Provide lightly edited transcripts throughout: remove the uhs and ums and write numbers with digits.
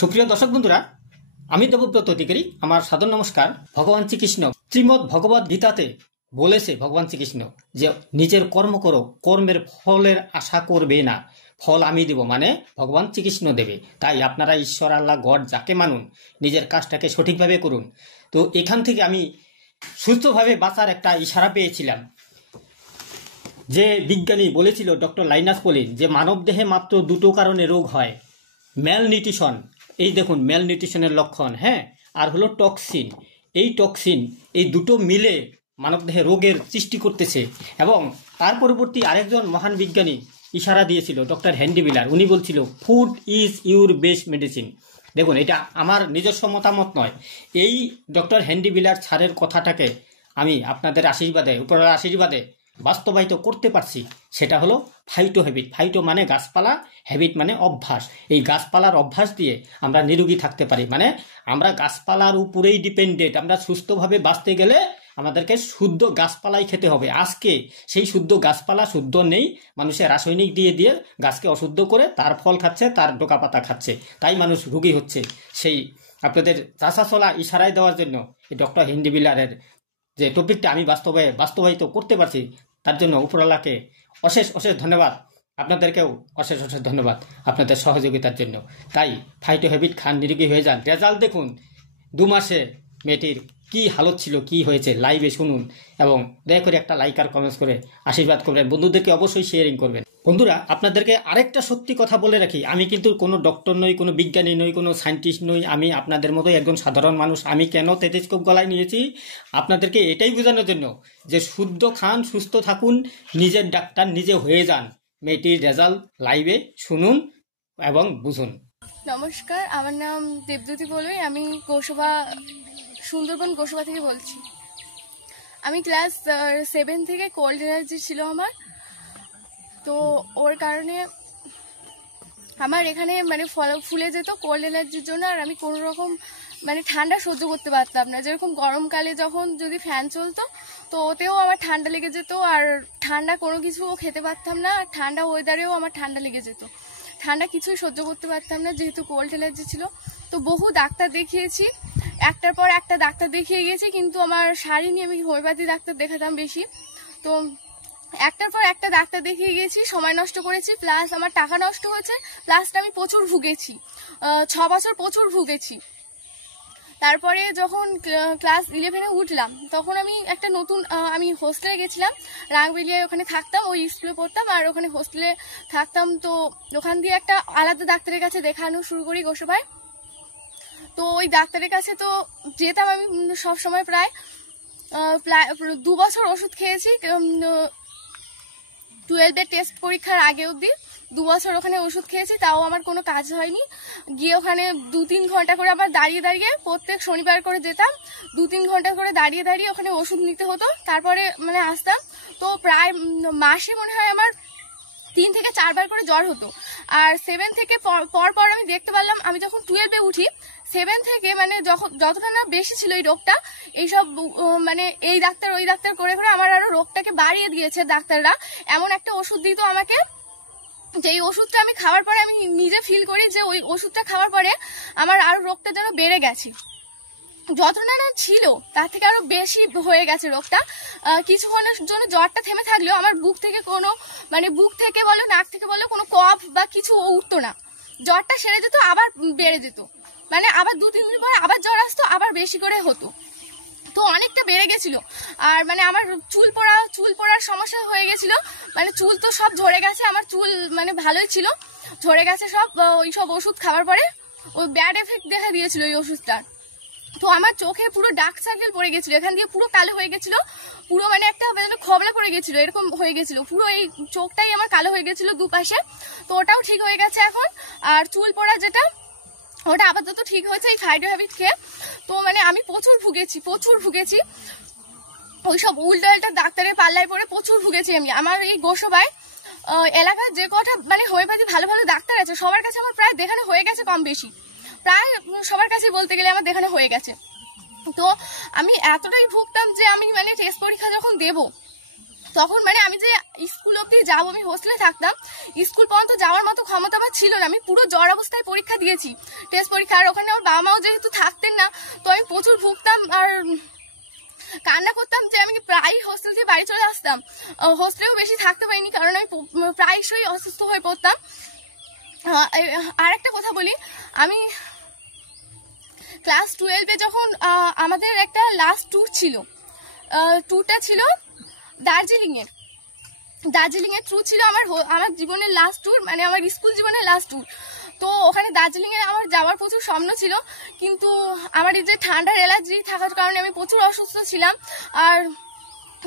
সুপ্রিয় দর্শক বন্ধুরা, আমি দেবব্রত অধিকারী। আমার সাদর নমস্কার। ভগবান শ্রীকৃষ্ণ শ্রীমদ্ ভগবদ গীতাতে বলেছে ভগবান শ্রীকৃষ্ণ যে নিজের কর্ম করো, কর্মের ফলের আশা করবে না, ফল আমি দেব, মানে ভগবান শ্রীকৃষ্ণ দেবে। তাই আপনারা ঈশ্বর, আল্লাহ, গড যাকে মানুন, নিজের কাজটাকে সঠিকভাবে করুন। তো এখান থেকে আমি সুস্থভাবে বাঁচার একটা ইশারা পেয়েছিলাম। যে বিজ্ঞানী বলেছিল, ডক্টর লাইনাস পোলিন, যে মানবদেহে মাত্র দুটো কারণে রোগ হয়, ম্যাল নিউট্রিশন, এই দেখুন ম্যাল নিউট্রিশনের লক্ষণ, হ্যাঁ, আর হলো টক্সিন। এই টক্সিন, এই দুটো মিলে মানবদেহে রোগের সৃষ্টি করতেছে। এবং তার পরবর্তী আরেকজন মহান বিজ্ঞানী ইশারা দিয়েছিল, ডক্টর হেনরি বিলার। উনি বলছিল food is your best medicine. দেখুন, এটা আমার নিজস্ব মতামত নয়, এই ডক্টর হেনরি বিলার ছাড়ের কথাটাকে আমি আপনাদের আশীর্বাদে, উপরের আশীর্বাদে বাস্তবায়িত করতে পারছি। সেটা হলো ফাইটো হ্যাবিট। ফাইটো মানে গাছপালা, হ্যাবিট মানে অভ্যাস। এই গাছপালার অভ্যাস দিয়ে আমরা নিরোগী থাকতে পারি। মানে আমরা গাছপালার উপরেই ডিপেন্ডেন্ট। আমরা সুস্থভাবে বাঁচতে গেলে আমাদেরকে শুদ্ধ গাছপালাই খেতে হবে। আজকে সেই শুদ্ধ গাছপালা শুদ্ধ নেই, মানুষের রাসায়নিক দিয়ে দিয়ে গাছকে অশুদ্ধ করে তার ফল খাচ্ছে, তার ডোকা পাতা খাচ্ছে, তাই মানুষ রোগী হচ্ছে। সেই আপনাদের চাষা চলা ইশারায় দেওয়ার জন্য এই ডক্টর হেনরি বিলারের যে টপিকটা আমি বাস্তবায়িত করতে পারছি, তার জন্য উপরওয়ালাকে অশেষ অশেষ ধন্যবাদ। আপনাদেরকেও অশেষ অশেষ ধন্যবাদ আপনাদের সহযোগিতার জন্য। তাই ফাইটো হ্যাবিট খান, নিরোগী হয়ে যান। রেজাল্ট দেখুন, 2 মাসে মেয়েটির কি হালত ছিল, কি হয়েছে, লাইভে শুনুন। এবং দয়া করে একটা লাইক আর কমেন্টস করে আশীর্বাদ করবেন। বন্ধুদেরকে অবশ্যই শেয়ারিং করবেন। বন্ধুরা, আপনাদেরকে আরেকটা সত্যি কথা বলে রাখি, আমি কিন্তু কোনো ডক্টর নই, কোনো বিজ্ঞানী নই, কোনো সায়েন্টিস্ট নই। আমি আপনাদের মতোই একজন সাধারণ মানুষ। আমি কেন টেলিস্কোপ গলায় নিয়েছি, আপনাদেরকে এটাই বোঝানোর জন্য যে শুদ্ধ খান, সুস্থ থাকুন, নিজের ডাক্তার নিজে হয়ে যান। মেয়েটির রেজাল্ট লাইভে শুনুন এবং বুঝুন। নমস্কার, আমার নাম দেবজ্যোতি বলুই। আমি সুন্দরবন গোসবা থেকে বলছি। আমি ক্লাস 7 থেকে কোল্ড এনার্জি ছিল আমার, তো ওর কারণে আমার এখানে মানে ফুলে যেত কোল্ড এনার্জির জন্য। আর আমি কোনো রকম মানে ঠান্ডা সহ্য করতে পারতাম না। যেরকম গরমকালে যখন যদি ফ্যান চলতো, তো ওতেও আমার ঠান্ডা লেগে যেত। আর ঠান্ডা কোনো কিছু খেতে পারতাম না। আর ঠান্ডা ওয়েদারেও আমার ঠান্ডা লেগে যেত। ঠান্ডা কিছুই সহ্য করতে পারতাম না, যেহেতু কোল্ড এনার্জি ছিল। তো বহু ডাক্তার দেখিয়েছি, একটার পর একটা ডাক্তার দেখিয়ে গেছি, কিন্তু আমার সারিনি। আমি হোমিওপ্যাথি ডাক্তার দেখাতাম বেশি। তো একটার পর একটা ডাক্তার দেখিয়ে গেছি, সময় নষ্ট করেছি, প্লাস আমার টাকা নষ্ট হয়েছে, প্লাস আমি প্রচুর ভুগেছি, 6 বছর প্রচুর ভুগেছি। তারপরে যখন ক্লাস 11-এ উঠলাম, তখন আমি একটা নতুন আমি হোস্টেলে গেছিলাম, রাংবেলিয়ায়। ওখানে থাকতাম, ওই স্কুলে পড়তাম আর ওখানে হোস্টেলে থাকতাম। তো ওখান দিয়ে একটা আলাদা ডাক্তারের কাছে দেখানো শুরু করি, গোসাবায়। তো ওই ডাক্তারের কাছে তো যেতাম আমি সব সময়, প্রায় 2 বছর ওষুধ খেয়েছি। 12-এর টেস্ট পরীক্ষার আগে অবধি 2 বছর ওখানে ওষুধ খেয়েছি, তাও আমার কোনো কাজ হয়নি। গিয়ে ওখানে 2-3 ঘন্টা করে আমার দাঁড়িয়ে দাঁড়িয়ে, প্রত্যেক শনিবার করে যেতাম, 2-3 ঘন্টা করে দাঁড়িয়ে দাঁড়িয়ে ওখানে ওষুধ নিতে হতো, তারপরে মানে আসতাম। তো প্রায় মাসে মনে হয় আমার 3 থেকে 4 বার করে জ্বর হতো। আর 7 থেকে পর আমি দেখতে পারলাম, আমি যখন 12-এ উঠি, 7 থেকে মানে যতটা না বেশি ছিল এই রোগটা, এইসব মানে এই ডাক্তার ওই ডাক্তার করে করে আমার আরো রোগটাকে বাড়িয়ে দিয়েছে ডাক্তাররা। এমন একটা ওষুধ দিত আমাকে, যে এই ওষুধটা আমি খাওয়ার পরে আমি নিজে ফিল করি যে ওই ওষুধটা খাওয়ার পরে আমার আরো রোগটা যেন বেড়ে গেছে। যতটা না ছিল তার থেকে আরো বেশি হয়ে গেছে রোগটা। কিছুক্ষণের জন্য জ্বরটা থেমে থাকলেও আমার বুক থেকে বলো, নাক থেকে বলো, কোনো কফ বা কিছু উঠতো না। জ্বরটা সেরে যেত, আবার বেড়ে যেত, মানে আবার 2-3 দিন পরে আবার জ্বর আসতো, আবার বেশি করে হতো। তো অনেকটা বেড়ে গেছিল। আর মানে আমার চুল পড়ার সমস্যা হয়ে গেছিল। মানে চুল তো সব ঝরে গেছে, আমার চুল মানে ভালোই ছিল, ঝরে গেছে সব। ওই সব ওষুধ খাওয়ার পরে ওই ব্যাড এফেক্ট দেখা দিয়েছিল ওই ওষুধটার। তো আমার চোখে পুরো ডার্ক সার্কেল পড়ে গেছিল, এখান দিয়ে পুরো কালো হয়ে গেছিল, পুরো মানে একটা খবলা পড়ে গেছিল, এরকম হয়ে গেছিল, পুরো এই চোখটাই আমার কালো হয়ে গেছিল দুপাশে। তো ওটাও ঠিক হয়ে গেছে এখন। আর চুল পড়া যেটা, ওটা আপাতত ঠিক হয়েছে এই ফাইটো হ্যাবিট খেয়ে। তো মানে আমি প্রচুর ভুগেছি ওইসব উল্টা ডাক্তারের পাল্লায় পড়ে প্রচুর ভুগেছি আমি। আমার এই গোসাবায় এলাকার যে কটা মানে হোমিওপ্যাথি ভালো ভালো ডাক্তার আছে, সবার কাছে আমার প্রায় দেখানো হয়ে গেছে, কম বেশি প্রায় সবার কাছে বলতে গেলে আমার দেখানো হয়ে গেছে। তো আমি এতটাই ভুগতাম যে আমি মানে টেস্ট পরীক্ষা যখন দেব, তখন মানে আমি যে স্কুল অব্দি যাবো, আমি হোস্টেলে থাকতাম, স্কুল পর্যন্ত যাওয়ার মতো ক্ষমতা আমার ছিল না। আমি পুরো জ্বর অবস্থায় পরীক্ষা দিয়েছি, টেস্ট পরীক্ষা। আর ওখানে আমার বাবা মাও যেহেতু থাকতেন না, তো আমি প্রচুর ভুগতাম আর কান্না করতাম যে আমি প্রায় হোস্টেল থেকে বাড়ি চলে আসতাম। হোস্টেলেও বেশি থাকতে পারিনি, কারণ আমি প্রায়শই অসুস্থ হয়ে পড়তাম। আর একটা কথা বলি, আমি ক্লাস 12-এ যখন আমাদের একটা লাস্ট ট্যুর ছিল, ট্যুরটা ছিল দার্জিলিংয়ের ট্যুর ছিল আমার জীবনের লাস্ট ট্যুর, মানে আমার স্কুল জীবনের লাস্ট ট্যুর। তো ওখানে দার্জিলিংয়ে আমার যাওয়ার প্রচুর স্বপ্ন ছিল, কিন্তু আমার এই যে ঠান্ডার অ্যালার্জি থাকার কারণে আমি প্রচুর অসুস্থ ছিলাম। আর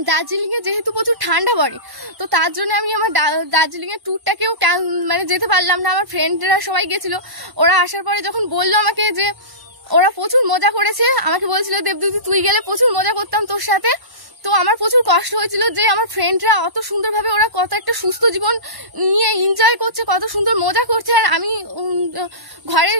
দার্জিলিংয়ে যেহেতু প্রচুর ঠান্ডা পড়ে, তো তার জন্য আমি আমার দার্জিলিংয়ের ট্যুরটাকেও মানে যেতে পারলাম না। আমার ফ্রেন্ডরা সবাই গেছিল, ওরা আসার পরে যখন বললো আমাকে যে ওরা প্রচুর মজা করেছে, আমাকে বলছিল দেবদূতি তুই গেলে প্রচুর মজা করতাম তোর সাথে। তো আমার প্রচুর কষ্ট হয়েছিল যে আমার ফ্রেন্ডরা অত সুন্দরভাবে ওরা কত একটা সুস্থ জীবন নিয়ে এনজয় করছে, কত সুন্দর মজা করছে, আর আমি ঘরে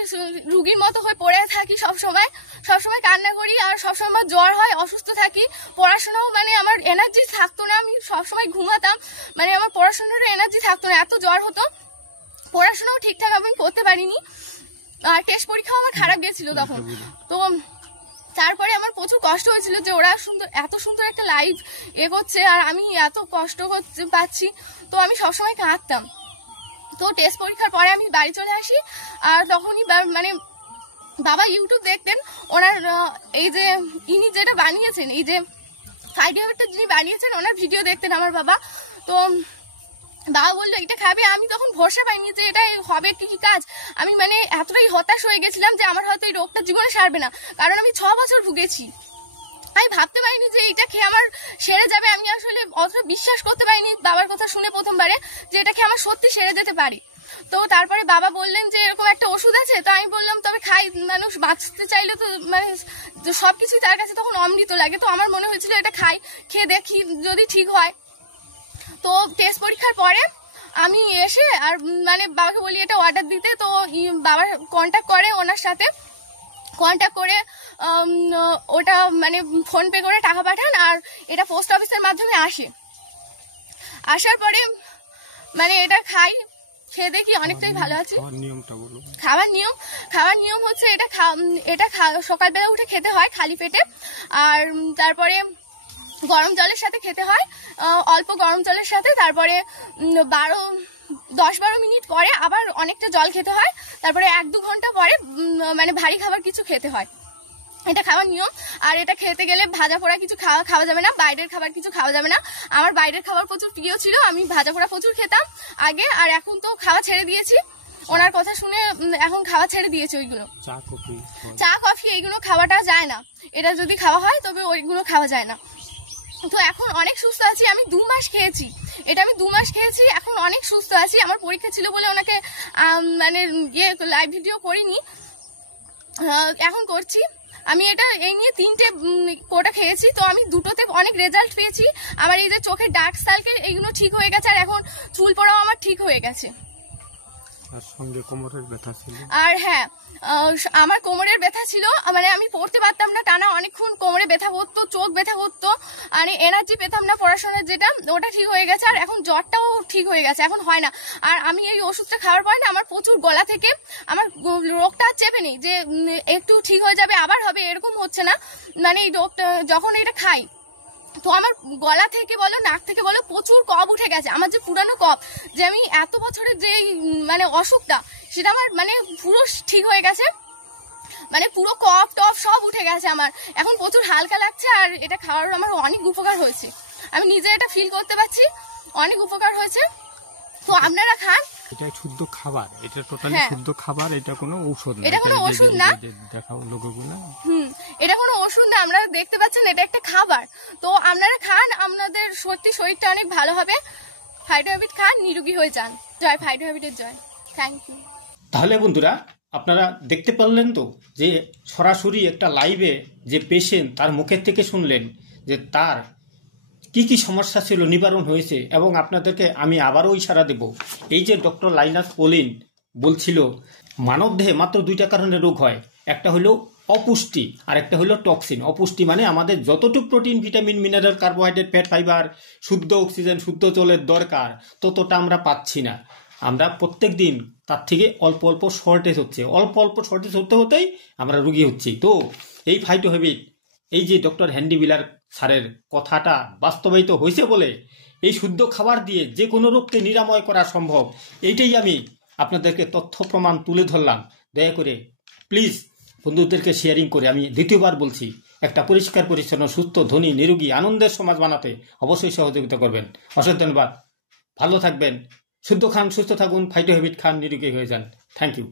রুগীর মতো হয়ে পড়ে থাকি, সবসময় কান্না করি, আর সবসময় আমার জ্বর হয়, অসুস্থ থাকি। পড়াশোনাও মানে আমার এনার্জি থাকতো না, আমি সবসময় ঘুমাতাম, মানে আমার পড়াশোনার এনার্জি থাকতো না, এত জ্বর হতো। পড়াশোনাও ঠিকঠাক আমি করতে পারিনি, আর টেস্ট পরীক্ষাও আমার খারাপ গেছিল তখন। তো তারপরে আমার প্রচুর কষ্ট হয়েছিল যে ওরা এত সুন্দর একটা লাইফ করছে, আর আমি এত কষ্ট পাচ্ছি। তো আমি সবসময় কাঁদতাম। তো টেস্ট পরীক্ষার পরে আমি বাড়ি চলে আসি, আর তখনই মানে বাবা ইউটিউব দেখতেন, ওনার এই যে ইনি যেটা বানিয়েছেন, এই যে ফাইড হ্যাবিটটা যিনি বানিয়েছেন, ওনার ভিডিও দেখতেন আমার বাবা। তো বাবা বললো এটা খাবে, আমি তখন ভরসা পাইনি যে এটা হবে কি কাজ। আমি মানে এতটাই হতাশ হয়ে গেছিলাম যে আমার হয়তো এই রোগটা জীবনে সারবে না, কারণ আমি 6 বছর ভুগেছি। আমি ভাবতে পারিনি যে এটা খেয়ে আমার সেরে যাবে। আমি আসলে অতটা বিশ্বাস করতে পারিনি বাবার কথা শুনে প্রথমবারে যে এটা খেয়ে আমার সত্যি সেরে যেতে পারে। তো তারপরে বাবা বললেন যে এরকম একটা ওষুধ আছে, তো আমি বললাম তবে খাই, মানুষ বাঁচতে চাইলে তো মানে সবকিছুই তার কাছে তখন অমৃত লাগে। তো আমার মনে হয়েছিল এটা খেয়ে দেখি যদি ঠিক হয়। তো টেস্ট পরীক্ষার পরে আমি এসে আর মানে বাবাকে বলি এটা অর্ডার দিতে, তো বাবা কন্ট্যাক্ট করে, ওনার সাথে কন্ট্যাক্ট করে ওটা মানে ফোনপে করে টাকা পাঠান, আর এটা পোস্ট অফিসের মাধ্যমে আসার পরে মানে এটা খাই, খেয়ে দেখি অনেকটাই ভালো আছে। খাওয়ার নিয়ম হচ্ছে এটা সকালবেলা উঠে খেতে হয় খালি পেটে, আর তারপরে গরম জলের সাথে খেতে হয়, অল্প গরম জলের সাথে। তারপরে 10-12 মিনিট পরে আবার অনেকটা জল খেতে হয়। তারপরে 1-2 ঘন্টা পরে মানে ভারী খাবার কিছু খেতে হয়। এটা খাওয়ার নিয়ম। আর এটা খেতে গেলে ভাজা পোড়া কিছু খাওয়া যাবে না, বাইরের খাবার কিছু খাওয়া যাবে না। আমার বাইরের খাবার প্রচুর প্রিয় ছিল, আমি ভাজা পোড়া প্রচুর খেতাম আগে, আর এখন তো খাওয়া ছেড়ে দিয়েছি। ওনার কথা শুনে এখন খাওয়া ছেড়ে দিয়েছে। ওইগুলো চা কফি এইগুলো খাওয়াটা যায় না, এটা যদি খাওয়া হয় তবে ওইগুলো খাওয়া যায় না। তো এখন অনেক সুস্থ আছি। আমি 2 মাস খেয়েছি, আমি 2 মাস খেয়েছি, এখন অনেক সুস্থ আছি। আমার পরীক্ষা ছিল বলে ওনাকে মানে লাইভ ভিডিও করিনি, এখন করছি। আমি এটা এই নিয়ে 3টে কোটা খেয়েছি, তো আমি 2টোতে অনেক রেজাল্ট পেয়েছি। আমার এই যে চোখের ডার্ক সার্কেল এইগুলো ঠিক হয়ে গেছে, আর এখন চুল পড়াও আমার ঠিক হয়ে গেছে। আর সঙ্গে কোমরের ব্যথা ছিল। আর হ্যাঁ, আমার কোমরের ব্যথা ছিল, মানে আমি পড়তে পারতাম না, টানা অনেকক্ষণ কোমরে ব্যথা করতো, চোখ ব্যথা করতো, আর এনার্জি পেতাম না পড়াশোনার, যেটা ওটা ঠিক হয়ে গেছে। আর এখন জ্বরটাও ঠিক হয়ে গেছে, এখন হয় না। আর আমি এই ওষুধটা খাওয়ার পরে না আমার প্রচুর গলা থেকে আমার রোগটা চেপে নেই যে একটু ঠিক হয়ে যাবে আবার হবে, এরকম হচ্ছে না। মানে এই রোগটা যখন এটা খাই, তো আমার গলা থেকে বলো, নাক থেকে বলো, প্রচুর কফ উঠে গেছে। আমার যে পুরানো কফ, যে আমি এত বছরের যে মানে অসুখটা, সেটা আমার মানে পুরো ঠিক হয়ে গেছে। মানে পুরো কফ টফ সব উঠে গেছে আমার, এখন প্রচুর হালকা লাগছে। আর এটা খাওয়ার আমার অনেক উপকার হয়েছে, আমি নিজে এটা ফিল করতে পারছি, অনেক উপকার হয়েছে। তো আপনারা খান। এটা শুদ্ধ খাবার, এটা টোটালি শুদ্ধ খাবার, এটা কোনো ঔষধ না। এটা কোনো ওষুধ না, দেখাও লোগোগুলো। এটা কোনো ওষুধ না, আপনারা দেখতে পাচ্ছেন এটা একটা খাবার। তো আপনারা খান, আপনাদের সত্যি শরীরটা অনেক ভালো হবে। ফাইটো হ্যাবিট খান, নিরোগী হয়ে যান। জয় ফাইটো হ্যাবিটের জয়। Thank you. তাহলে বন্ধুরা আপনারা দেখতে পারলেন তো যে সরাসরি একটা লাইভে যে পেশেন্ট তার মুখের থেকে শুনলেন যে তার কি কি সমস্যা ছিল, নিবারণ হয়েছে। এবং আপনাদেরকে আমি আবারও ইশারা দেব, এই যে ডক্টর লাইনাস পলিন বলছিল মানবদেহে মাত্র 2টা কারণে রোগ হয়, একটা হলো অপুষ্টি, আর একটা হলো টক্সিন। অপুষ্টি মানে আমাদের যতটুকু protein, vitamin, mineral, carbohydrate, fat, fibre, শুদ্ধ অক্সিজেন, শুদ্ধ জলের দরকার ততটা আমরা পাচ্ছি না। আমরা প্রত্যেক দিন তার থেকে অল্প অল্প শর্টেজ হচ্ছে, অল্প অল্প শর্টেজ হতে হতেই আমরা রুগী হচ্ছি। তো এই ফাইটো হ্যাবিট, এই যে ডক্টর হ্যান্ডি বিলার স্যারের কথাটা বাস্তবায়িত হয়েছে বলে এই শুদ্ধ খাবার দিয়ে যে কোনো রোগকে নিরাময় করা সম্ভব, এইটাই আমি আপনাদেরকে তথ্য প্রমাণ তুলে ধরলাম। দয়া করে প্লিজ বন্ধুদেরকে শেয়ারিং করে, আমি দ্বিতীয়বার বলছি, একটা পরিষ্কার পরিচ্ছন্ন, সুস্থ, ধনী, নিরোগী, আনন্দের সমাজ বানাতে অবশ্যই সহযোগিতা করবেন। অশেষ ধন্যবাদ। ভালো থাকবেন, শুদ্ধ খান, সুস্থ থাকুন, ফাইটো হ্যাবিট খান, নিরোগী হয়ে যান। Thank you.